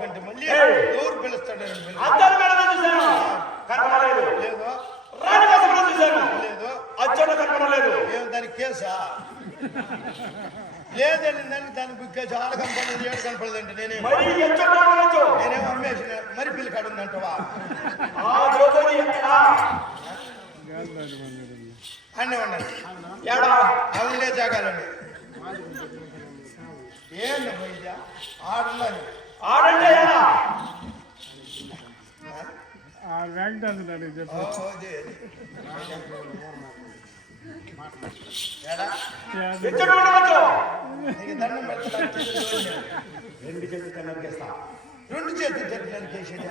కంటే మళ్ళీ ఎవరు పిలుస్తాడు అద్దరు మేడం చూశాను కనపడలేదు. లేదు రాణి వేషంలో చూశాను లేదు అచ్చోట కనపడలేదు. ఏం దానికి కేసా లేదండి దానికి బుక్కేసి ఆడ కనపడలేదు ఏడు కనపడలేదండి మరి ఎచ్చోట కనపడచ్చు. నేనేమో అమ్మేసిన మరి పిల్లి కాడు ఉందంటవా ఆ ద్రౌపది ఎక్కడా అన్నీ ఉన్నాయి ఏడా అవుండే జాగాలండి ఏంది పోయిదా ఆడున్నాను ఆడంటే ఏడా ఎచ్చోట ఉండవచ్చు. దండం పెడతా రెండు చేతులు నరికేస్తా. రెండు చేతులు నరికేసాడు